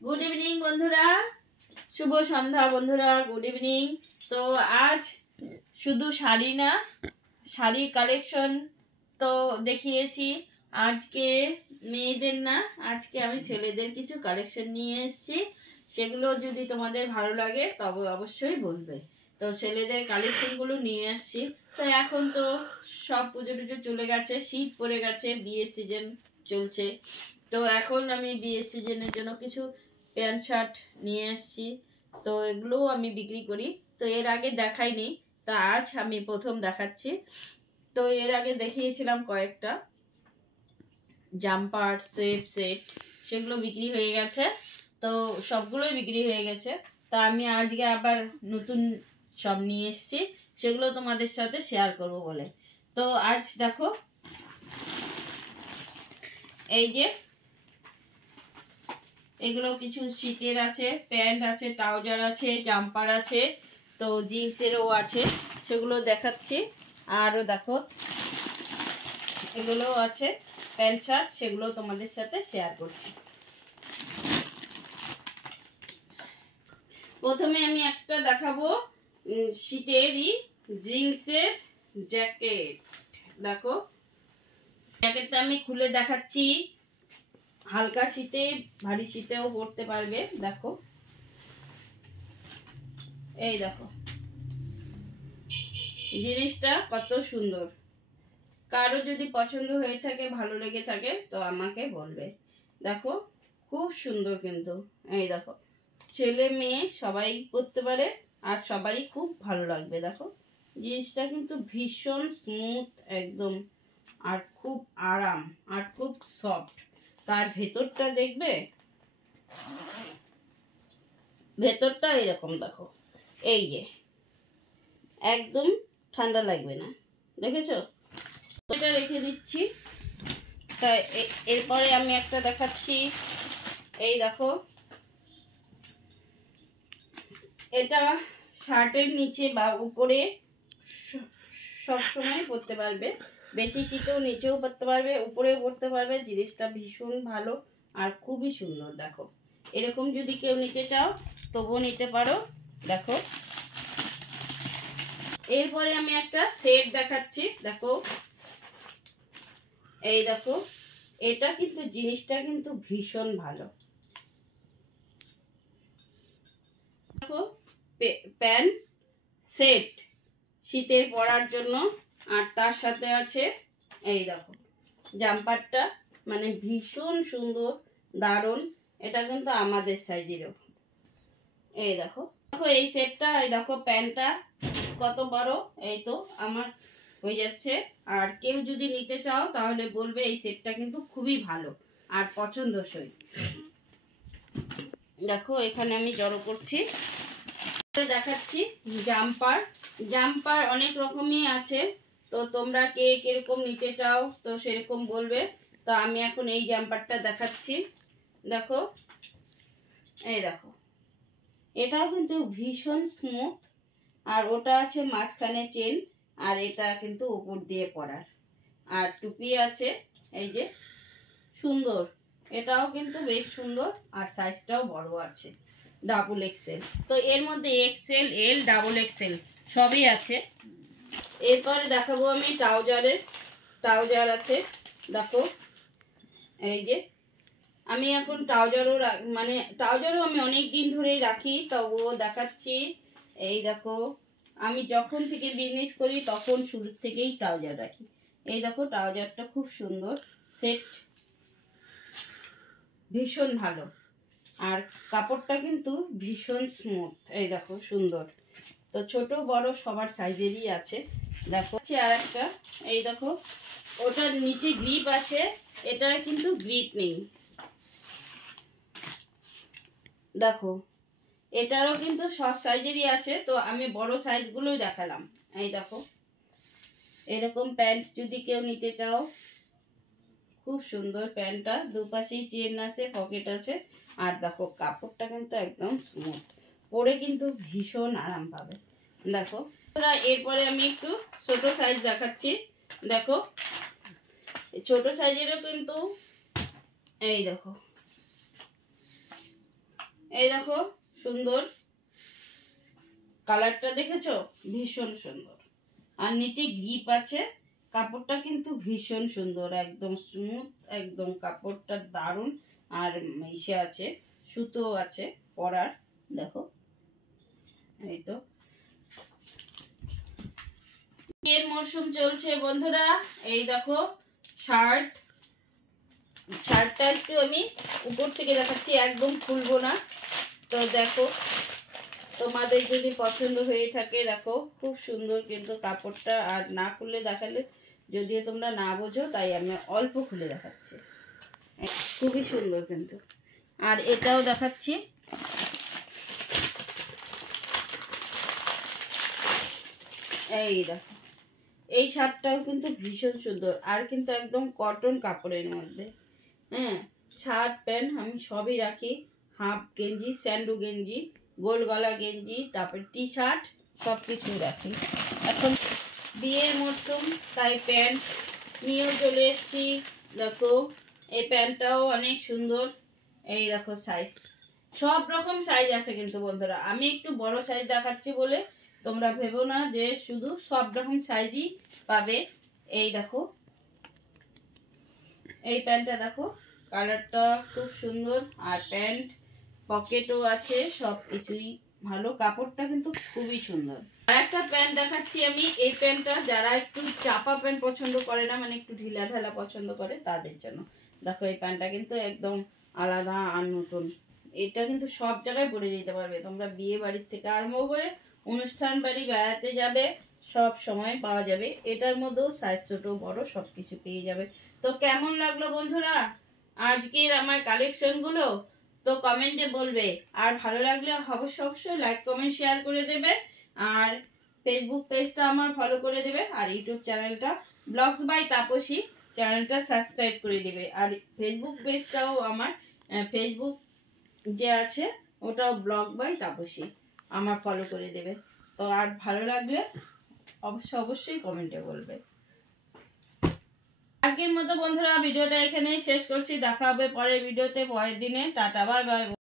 Good evening বন্ধুরা, শুভ সন্ধ্যা বন্ধুরা, good evening. তো আজ শুধু শাড়ি না, শাড়ির কালেকশন তো দেখিয়েছি। আজকে মেয়েদের না, আজকে আমি ছেলেদের কিছু কালেকশন নিয়ে এসেছি। সেগুলো যদি তোমাদের ভালো লাগে তবে অবশ্যই বলবে। তো ছেলেদের কালেকশনগুলো নিয়ে আসছি। তো এখন তো সব পুজো টুজো চলে গেছে, শীত পড়ে গেছে, বিয়ের সিজন চলছে। তো এখন আমি বিয়ের সিজনের জন্য কিছু প্যান্ট শার্ট নিয়ে আসছি। তো এগুলোও আমি বিক্রি করি। তো এর আগে দেখাইনি, তা আজ আমি প্রথম দেখাচ্ছি। তো এর আগে দেখিয়েছিলাম কয়েকটা জাম্পার সেট, সেগুলো বিক্রি হয়ে গেছে। তো সবগুলোই বিক্রি হয়ে গেছে। তা আমি আজকে আবার নতুন সব নিয়ে এসেছি, সেগুলো তোমাদের সাথে শেয়ার করব বলে। তো আজ দেখো, এই যে এগুলো কিছু শীতের আছে, প্যান্ট আছে, ট্রাউজার আছে, জাম্পার আছে, তো জিন্সেরও আছে, সেগুলো দেখাচ্ছি। আরও দেখো এগুলোও আছে প্যান্ট শার্ট, সেগুলো তোমাদের সাথে শেয়ার করছি। প্রথমে আমি একটা দেখাবো শীতেরই জিন্সের জ্যাকেট। দেখো জ্যাকেটটা আমি খুলে দেখাচ্ছি। হালকা শীতে, ভারী শীতেও পরতে পারবে। দেখো, এই দেখো জিনিসটা কত সুন্দর। কারো যদি পছন্দ হয়ে থাকে, ভালো লেগে থাকে, তো আমাকে বলবে। দেখো খুব সুন্দর কিন্তু। এই দেখো, ছেলে মেয়ে সবাই পরতে পারে আর সবারই খুব ভালো লাগবে। দেখো জিনিসটা কিন্তু ভীষণ স্মুথ একদম, আর খুব আরাম, আর খুব সফট। তার ভেতরটা দেখবে, ভেতরটা এরকম দেখো, এই যে একদম ঠান্ডা লাগবে না, দেখেছো? এটা রেখে দিচ্ছি। তাই এরপরে আমি একটা দেখাচ্ছি। এই দেখো, এটা শার্টের নিচে বা উপরে সবসময় পরতে পারবে। বেশি শীতেও নিচেও পরতে পারবে, উপরেও পরতে পারবে। জিনিসটা ভীষণ ভালো আর খুবই সুন্দর। দেখো এরকম যদি কেউ নিতে চাও তবুও নিতে পারো। দেখো এরপরে আমি একটা সেট দেখাচ্ছি। দেখো, এই দেখো, এটা কিন্তু জিনিসটা কিন্তু ভীষণ ভালো। দেখো প্যান্ট সেট শীতের পরার জন্য, আর তার সাথে আছে এই দেখো জাম্পারটা, মানে ভীষণ সুন্দর, দারুণ। এটা কিন্তু আমাদের সাইজেরও। এই দেখো, দেখো এই সেটটা, এই দেখো প্যান্টটা কত বড়, এই তো আমার হয়ে যাচ্ছে। আর কেউ যদি নিতে চাও তাহলে বলবে। এই সেটটা কিন্তু খুবই ভালো আর পছন্দসই। দেখো এখানে আমি জড়ো করছি, দেখাচ্ছি জাম্পার। জাম্পার অনেক রকমই আছে, তো তোমরা কে কিরকম নিতে চাও তো সেরকম বলবে। তো আমি এখন এই জাম্পারটা দেখাচ্ছি। দেখো, এই দেখো, এটাও কিন্তু ভীষণ স্মুথ, আর ওটা আছে মাঝখানে চেন, আর এটা কিন্তু উপর দিয়ে পরার, আর টুপি আছে। এই যে সুন্দর, এটাও কিন্তু বেশ সুন্দর, আর সাইজটাও বড় আছে, ডাবল এক্সেল। তো এর মধ্যে এক্সেল, এল, ডাবল এক্সেল সবই আছে। এরপরে দেখাবো আমি ট্রাউজার আছে। দেখো এই যে আমি এখন ট্রাউজারও আমি অনেক দিন ধরেই রাখি, তবুও দেখাচ্ছি। এই দেখো, আমি যখন থেকে বিজনেস করি তখন শুরু থেকেই ট্রাউজার রাখি। এই দেখো ট্রাউজারটা খুব সুন্দর, সেট ভীষণ ভালো, আর কাপড়টা কিন্তু ভীষণ স্মুথ। এই দেখো সুন্দর। তো ছোট বড় সবার সাইজেরই আছে। দেখো আর একটা, এই দেখো ওটার নিচে গ্রিপ আছে, এটার কিন্তু গ্রিপ নেই। দেখো এটারও কিন্তু সব সাইজেরই আছে, তো আমি বড় সাইজগুলোই দেখালাম। এই দেখো এরকম প্যান্ট যদি কেউ নিতে চাও, খুব সুন্দর প্যান্টটা, দুপাশেই চেন আছে, পকেট আছে, আর দেখো কাপড়টা কিন্তু একদম স্মুথ, পরে কিন্তু ভীষণ আরাম পাবে। দেখো এরপরে আমি একটু ছোট সাইজ দেখাচ্ছি। দেখো ছোট সাইজেরও কিন্তু, এই দেখো এই দেখো সুন্দর কালারটা, দেখেছো? ভীষণ সুন্দর। আর নিচে গ্রিপ আছে, কাপড়টা কিন্তু ভীষণ সুন্দর, একদম স্মুথ, একদম কাপড়টা দারুণ। আর ইসে আছে, সুতো আছে পরার, দেখো। এই তো বিয়ের মরশুম চলছে বন্ধুরা। এই দেখো শার্টটা একটু আমি উপর থেকে দেখাচ্ছি, একদম খুলবো না। তো দেখো, তোমাদের যদি পছন্দ হয়ে থাকে, দেখো খুব সুন্দর কিন্তু কাপড়টা। আর না খুলে দেখালে যদিও তোমরা না বোঝো, তাই আমি অল্প খুলে দেখাচ্ছি। খুবই সুন্দর কিন্তু। আর এটাও দেখাচ্ছি, এই দেখো, এই শার্টটাও কিন্তু ভীষণ সুন্দর। আর কিন্তু একদম কটন কাপড়ের মধ্যে। হ্যাঁ, শার্ট প্যান্ট আমি সবই রাখি, হাফ গেঞ্জি, স্যান্ডো গেঞ্জি, গোল গলা গেঞ্জি, তারপর টি শার্ট, সব কিছু রাখি। এখন বিয়ের মরশুম, তাই প্যান্ট নিয়েও চলে এসেছি। দেখো এই প্যান্টটাও অনেক সুন্দর। এই দেখো সাইজ, সব রকম সাইজ আছে কিন্তু বন্ধুরা। আমি একটু বড় সাইজ দেখাচ্ছি বলে তোমরা ভেবো না যে শুধু, সব রকম সাইজই পাবে। এই দেখো এই প্যান্টটা দেখো, কালারটা খুব সুন্দর। আর প্যান্ট পকেটও আছে, সব কিছুই ভালো, কাপড়টা কিন্তু খুবই সুন্দর। আর একটা প্যান্ট দেখাচ্ছি আমি। এই প্যান্টটা যারা একটু চাপা প্যান্ট পছন্দ করে না, মানে একটু ঢিলা ঢালা পছন্দ করে, তাদের জন্য। দেখো এই প্যান্টটা কিন্তু একদম আলাদা আর নতুন। এটা কিন্তু সব জায়গায় পরে যেতে পারবে তোমরা, বিয়ে বাড়ির থেকে আরম্ভ করে অনুষ্ঠান বাড়ি, বেড়াতে যাবে, সব সময় পাওয়া যাবে। এটার মধ্যেও সাইজ ছোট বড় সব কিছু পেয়ে যাবে। তো কেমন লাগলো বন্ধুরা আজকের আমার কালেকশনগুলো? তো কমেন্টে বলবে। আর ভালো লাগলে অবশ্যই লাইক কমেন্ট শেয়ার করে দেবে। আর ফেসবুক পেজটা আমার ফলো করে দেবে। আর ইউটিউব চ্যানেলটা ব্লগস বাই তাপসী, চ্যানেলটা সাবস্ক্রাইব করে দেবে। আর ফেসবুক পেজটাও আমার, ফেসবুক যে আছে ওটাও ব্লগ বাই তাপসী, আমার ফলো করে দেবে। তো আর ভালো লাগলে অবশ্যই কমেন্টে বলবে। আজকের মতো বন্ধুরা ভিডিওটা এখানেই শেষ করছি। দেখা হবে পরের ভিডিওতে, পরের দিনে। Tata, bye bye.